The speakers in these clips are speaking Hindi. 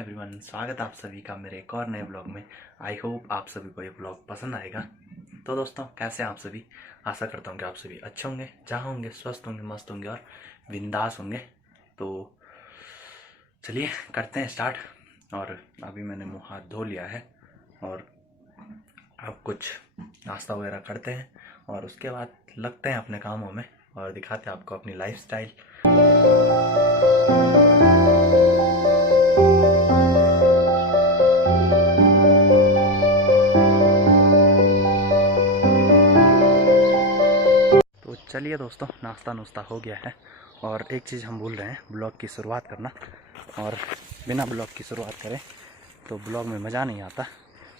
एवरीवन, स्वागत आप सभी का मेरे एक और नए ब्लॉग में। आई होप आप सभी को ये ब्लॉग पसंद आएगा। तो दोस्तों, कैसे हैं आप सभी? आशा करता हूँ कि आप सभी अच्छे होंगे, जहाँ होंगे स्वस्थ होंगे, मस्त होंगे और बिंदास होंगे। तो चलिए करते हैं स्टार्ट। और अभी मैंने मुँह हाथ धो लिया है और अब कुछ नाश्ता वगैरह करते हैं और उसके बाद लगते हैं अपने कामों में और दिखाते हैं आपको अपनी लाइफस्टाइल। तो चलिए दोस्तों, नाश्ता नुश्ता हो गया है और एक चीज़ हम भूल रहे हैं, ब्लॉग की शुरुआत करना। और बिना ब्लॉग की शुरुआत करें तो ब्लॉग में मज़ा नहीं आता।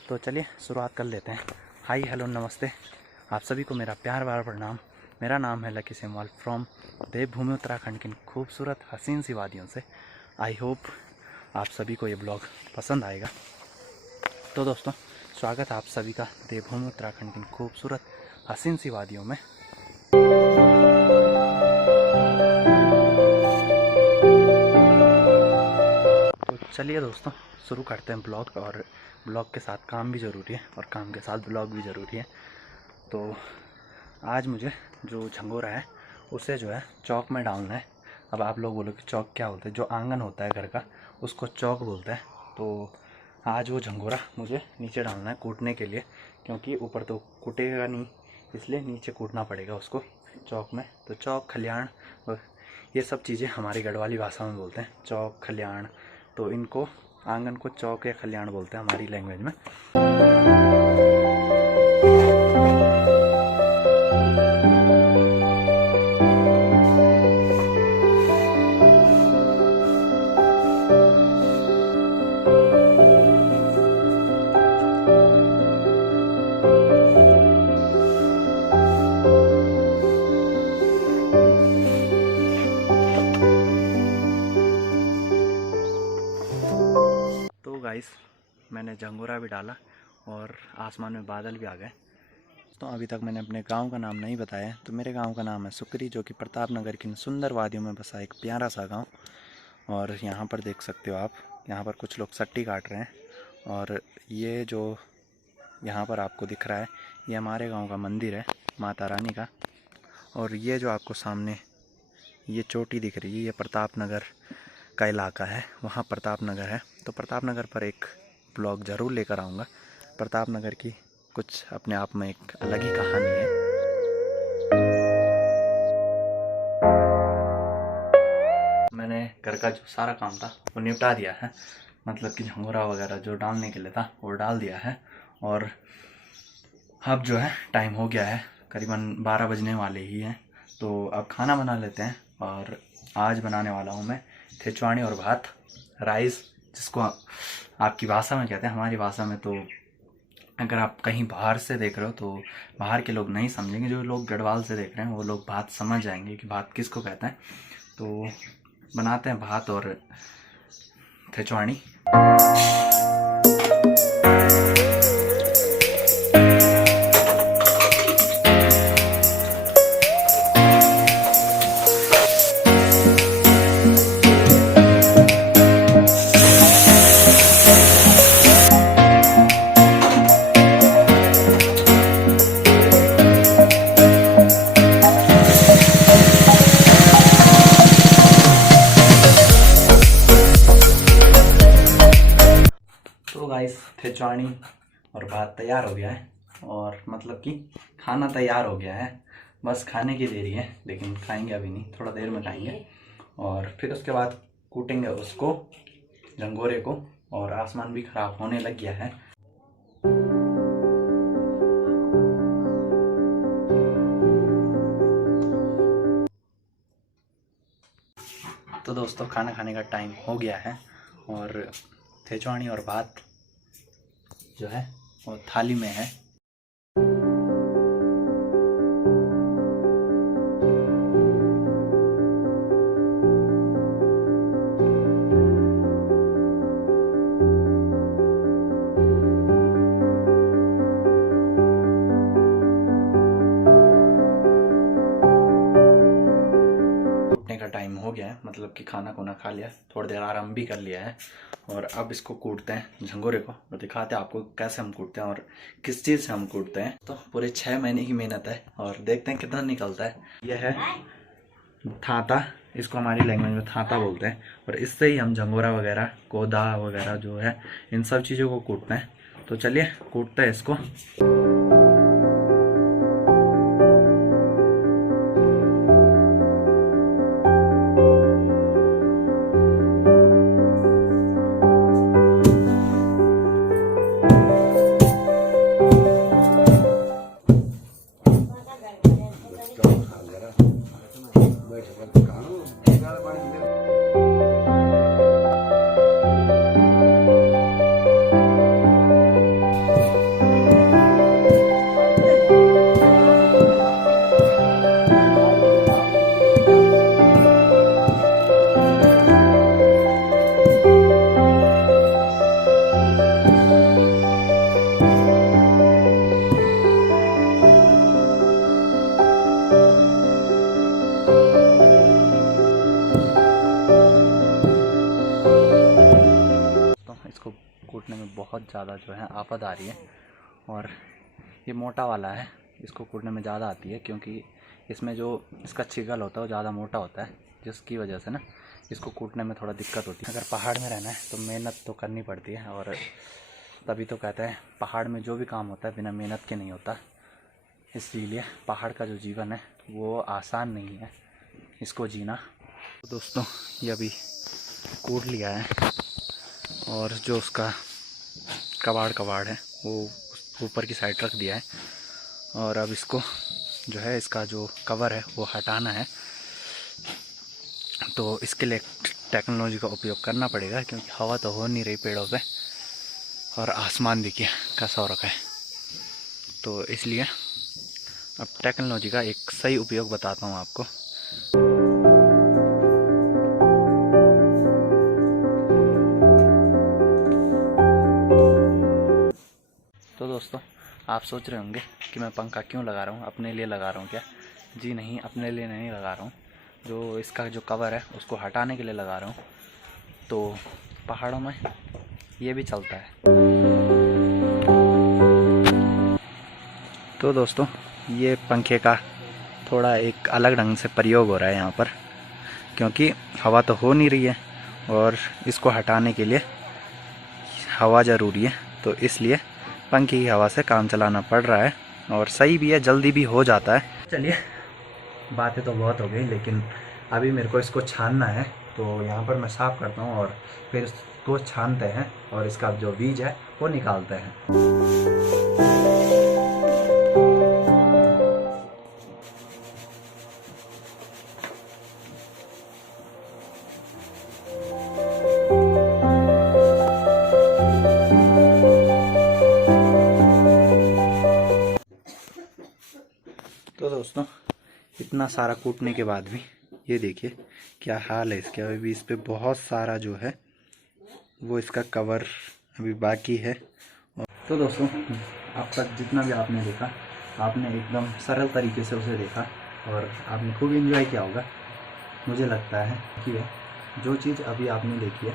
तो चलिए शुरुआत कर लेते हैं। हाय हेलो नमस्ते आप सभी को, मेरा प्यार भरा प्रणाम। मेरा नाम है लकी सेमवाल फ्रॉम देवभूमि उत्तराखंड की खूबसूरत हसीन सी वादियों से। आई होप आप सभी को ये ब्लॉग पसंद आएगा। तो दोस्तों, स्वागत है आप सभी का देवभूमि उत्तराखंड की खूबसूरत हसीन सी वादियों में। तो चलिए दोस्तों, शुरू करते हैं ब्लॉग। और ब्लॉग के साथ काम भी ज़रूरी है और काम के साथ ब्लॉग भी ज़रूरी है। तो आज मुझे जो झंगोरा है उसे जो है चौक में डालना है। अब आप लोग बोलो कि चौक क्या होता है? जो आंगन होता है घर का उसको चौक बोलते हैं। तो आज वो झंगोरा मुझे नीचे डालना है कूटने के लिए, क्योंकि ऊपर तो कूटेगा नहीं, इसलिए नीचे कूटना पड़ेगा उसको चौक में। तो चौक, खलियाण, ये सब चीज़ें हमारी गढ़वाली भाषा में बोलते हैं, चौक खलियाण। तो इनको आंगन को चौक या खलियाण बोलते हैं हमारी लैंग्वेज में। तो गाइस, मैंने झंगोरा भी डाला और आसमान में बादल भी आ गए। तो अभी तक मैंने अपने गांव का नाम नहीं बताया। तो मेरे गांव का नाम है सुकरी, जो कि प्रताप नगर की सुंदर वादियों में बसा एक प्यारा सा गांव। और यहाँ पर देख सकते हो आप, यहाँ पर कुछ लोग सट्टी काट रहे हैं। और ये जो यहाँ पर आपको दिख रहा है, ये हमारे गांव का मंदिर है, माता रानी का। और ये जो आपको सामने ये चोटी दिख रही है, ये प्रताप नगर का इलाका है, वहाँ प्रताप नगर है। तो प्रताप नगर पर एक ब्लॉग ज़रूर लेकर आऊँगा। प्रताप नगर की कुछ अपने आप में एक अलग ही कहानी है। मैंने घर का जो सारा काम था वो निपटा दिया है, मतलब कि झंगोरा वगैरह जो डालने के लिए था वो डाल दिया है। और अब जो है टाइम हो गया है, करीबन 12 बजने वाले ही हैं। तो अब खाना बना लेते हैं। और आज बनाने वाला हूँ मैं थेचवानी और भात, राइस, जिसको आपकी भाषा में कहते हैं, हमारी भाषा में तो अगर आप कहीं बाहर से देख रहे हो तो बाहर के लोग नहीं समझेंगे, जो लोग गढ़वाल से देख रहे हैं वो लोग भात समझ जाएंगे कि भात किसको कहते हैं। तो बनाते हैं भात और थेचवानी। तो गाइस, थेचवानी और भात तैयार हो गया है, और मतलब कि खाना तैयार हो गया है, बस खाने की देरी है। लेकिन खाएंगे अभी नहीं, थोड़ा देर में खाएंगे। और फिर उसके बाद कूटेंगे उसको, झंगोरे को। और आसमान भी खराब होने लग गया है। तो दोस्तों, खाना खाने का टाइम हो गया है और थेचवानी और भात जो है वो थाली में है। मतलब कि खाना खुना खा लिया, थोड़ी देर आराम भी कर लिया है और अब इसको कूटते हैं झंगोरे को और दिखाते हैं आपको कैसे हम कूटते हैं और किस चीज़ से हम कूटते हैं। तो पूरे 6 महीने की मेहनत है और देखते हैं कितना निकलता है। यह है थाता, इसको हमारी लैंग्वेज में थाता बोलते हैं और इससे ही हम झंगोरा वगैरह कोदा वगैरह जो है इन सब चीज़ों को कूटते हैं। तो चलिए कूटते हैं इसको। इसको कूटने में बहुत ज़्यादा जो है आफत आ रही है और ये मोटा वाला है, इसको कूटने में ज़्यादा आती है क्योंकि इसमें जो इसका छिगल होता है वो ज़्यादा मोटा होता है, जिसकी वजह से ना इसको कूटने में थोड़ा दिक्कत होती है। अगर पहाड़ में रहना है तो मेहनत तो करनी पड़ती है और तभी तो कहते हैं पहाड़ में जो भी काम होता है बिना मेहनत के नहीं होता। इसलिए पहाड़ का जो जीवन है वो आसान नहीं है इसको जीना। तो दोस्तों ये अभी कूट लिया है और जो उसका कबाड़ है वो ऊपर की साइड रख दिया है और अब इसको जो है इसका जो कवर है वो हटाना है। तो इसके लिए टेक्नोलॉजी का उपयोग करना पड़ेगा क्योंकि हवा तो हो नहीं रही पेड़ों पे और आसमान देखिए कैसा हो रखा है। तो इसलिए अब टेक्नोलॉजी का एक सही उपयोग बताता हूँ आपको। तो दोस्तों आप सोच रहे होंगे कि मैं पंखा क्यों लगा रहा हूँ, अपने लिए लगा रहा हूँ क्या? जी नहीं, अपने लिए नहीं लगा रहा हूँ, जो इसका जो कवर है उसको हटाने के लिए लगा रहा हूँ। तो पहाड़ों में ये भी चलता है। तो दोस्तों ये पंखे का थोड़ा एक अलग ढंग से प्रयोग हो रहा है यहाँ पर, क्योंकि हवा तो हो नहीं रही है और इसको हटाने के लिए हवा ज़रूरी है। तो इसलिए पंखे की हवा से काम चलाना पड़ रहा है और सही भी है, जल्दी भी हो जाता है। चलिए बातें तो बहुत हो गई, लेकिन अभी मेरे को इसको छानना है। तो यहाँ पर मैं साफ़ करता हूँ और फिर इसको छानते हैं और इसका जो बीज है वो निकालते हैं। तो दोस्तों इतना सारा कूटने के बाद भी ये देखिए क्या हाल है इसका। अभी इस पे बहुत सारा जो है वो इसका कवर अभी बाकी है। तो दोस्तों अब तक जितना भी आपने देखा, आपने एकदम सरल तरीके से उसे देखा और आपने खूब एंजॉय किया होगा। मुझे लगता है कि जो चीज़ अभी आपने देखी है,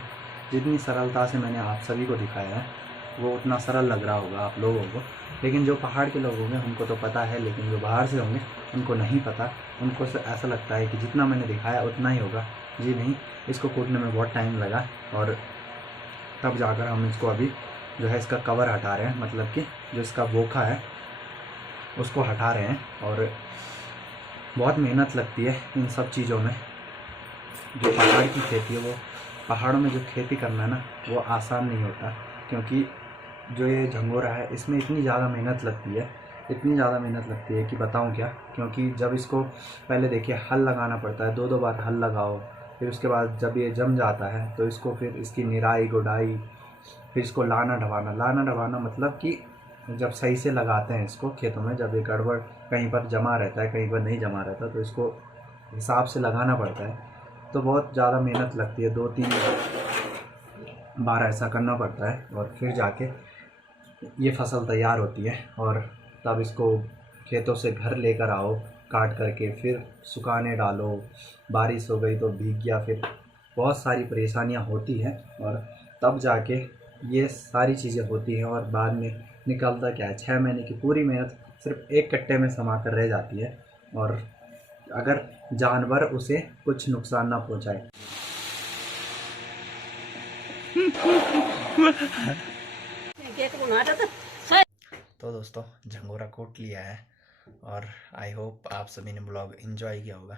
जितनी सरलता से मैंने आप सभी को दिखाया है वो उतना सरल लग रहा होगा आप लोगों को। लेकिन जो पहाड़ के लोग होंगे उनको तो पता है, लेकिन जो बाहर से होंगे उनको नहीं पता। उनको ऐसा लगता है कि जितना मैंने दिखाया उतना ही होगा। जी नहीं, इसको कूटने में बहुत टाइम लगा और तब जाकर हम इसको अभी जो है इसका कवर हटा रहे हैं, मतलब कि जो इसका बोखा है उसको हटा रहे हैं। और बहुत मेहनत लगती है इन सब चीज़ों में। जो पहाड़ की खेती है, वो पहाड़ों में जो खेती करना है ना, वो आसान नहीं होता, क्योंकि जो ये झंगोरा है इसमें इतनी ज़्यादा मेहनत लगती है, इतनी ज़्यादा मेहनत लगती है कि बताऊं क्या। क्योंकि जब इसको पहले देखिए हल लगाना पड़ता है, 2 बार हल लगाओ, फिर उसके बाद जब ये जम जाता है तो इसको फिर इसकी निराई गुड़ाई, फिर इसको लाना ढवाना मतलब कि जब सही से लगाते हैं इसको खेतों में, जब ये गड़बड़ कहीं पर जमा रहता है कहीं पर नहीं जमा रहता तो इसको हिसाब से लगाना पड़ता है। तो बहुत ज़्यादा मेहनत लगती है, 2-3 बार ऐसा करना पड़ता है और फिर जाके ये फसल तैयार होती है। और तब इसको खेतों से घर लेकर आओ, काट करके फिर सुखाने डालो, बारिश हो गई तो भीग गया, फिर बहुत सारी परेशानियां होती हैं और तब जाके ये सारी चीज़ें होती हैं और बाद में निकलता क्या है, 6 महीने की पूरी मेहनत सिर्फ एक कट्टे में समा कर रह जाती है और अगर जानवर उसे कुछ नुकसान ना पहुंचाए। तो दोस्तों झंगोरा कोट लिया है और आई होप आप सभी ने ब्लॉग एंजॉय किया होगा।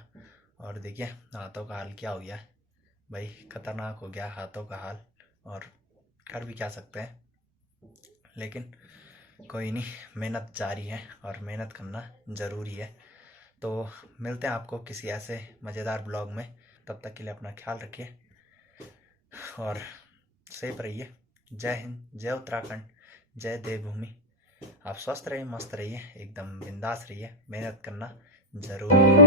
और देखिए हाथों का हाल क्या हो गया है भाई, खतरनाक हो गया हाथों का हाल, और कर भी क्या सकते हैं, लेकिन कोई नहीं, मेहनत जारी है और मेहनत करना ज़रूरी है। तो मिलते हैं आपको किसी ऐसे मज़ेदार ब्लॉग में, तब तक के लिए अपना ख्याल रखिए और सेफ रहिए। जय हिंद, जय उत्तराखंड, जय देवभूमि। आप स्वस्थ रहिए, मस्त रहिए, एकदम बिंदास रहिए, मेहनत करना ज़रूरी है।